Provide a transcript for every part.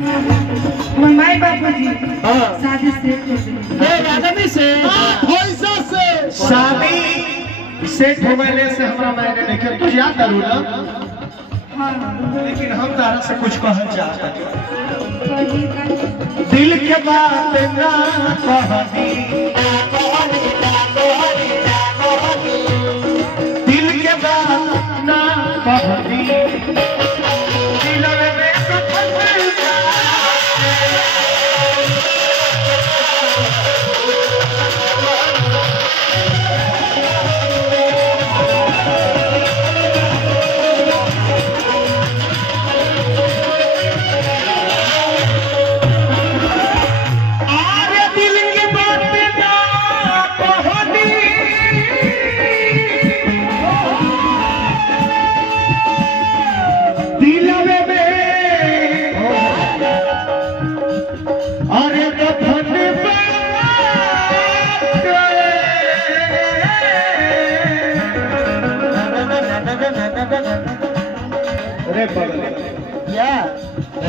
माई बाबू जी शादी से शादी सेट हो गए से हमरा मैंने देखे तू याद करू ना। लेकिन हम तारा से कुछ कहल चाहते दिल के बात ना कहनी दिल के बात ना कहनी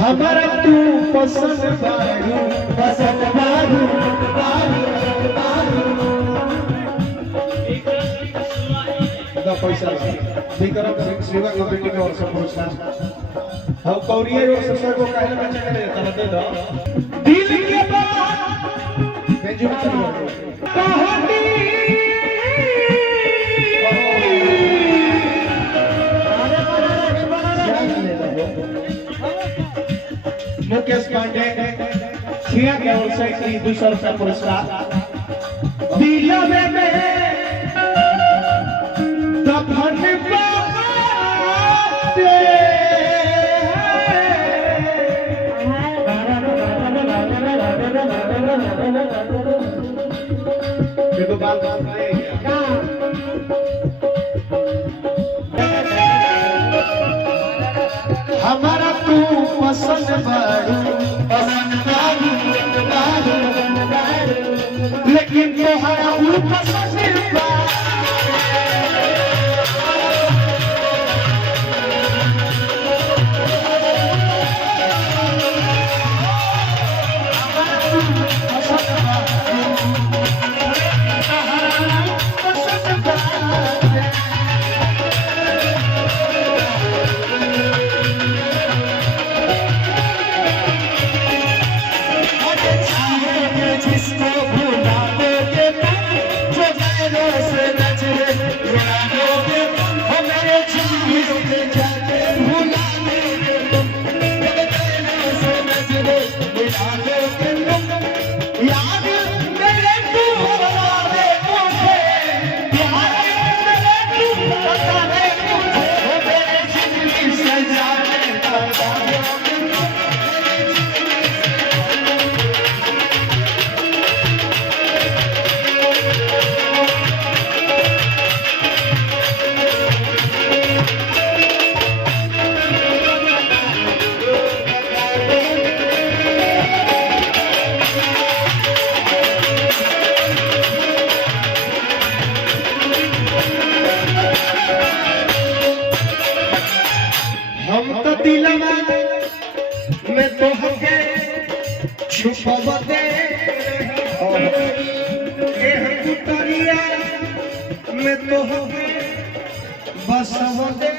हमारा तू पसंद बारू पसंद बारू पैसा विक्रम सेवा कमेटी की ओर से पुरस्कार हम कौरिया रोड से को कहले बच्चा के देता दे दो दिल के बात बेजुबान कहानी मुकेश पांडे छिया के ओर से 200 रुपया पुरस्कार दिल में दफन देखो बात हमारा तू पसंद बारू लेकिन तोहरा पसंद दिलवा में तो हके छुपवते एह पुतरिया में तो हके बसवते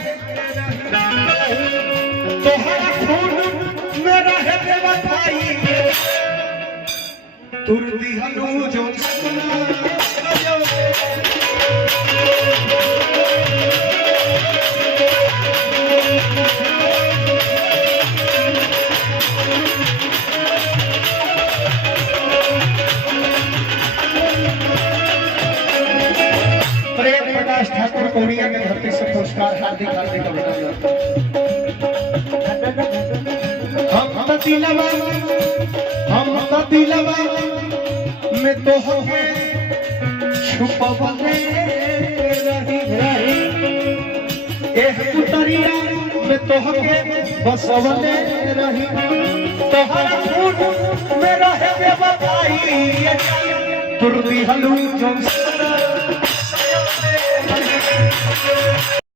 तोहरा खून में रहे बेवफाई तुर दिहनु जो सपना ठाकुर कोरिया के धरती से पुरस्कार हार्दिक हार्दिक अभिनंदन। हम दिलवा में तो हमें छुपवले रही एह पुतरिया में तो हमें बसवले रही तोहरा खून में रहे बेवफाई तुर दिहनु जो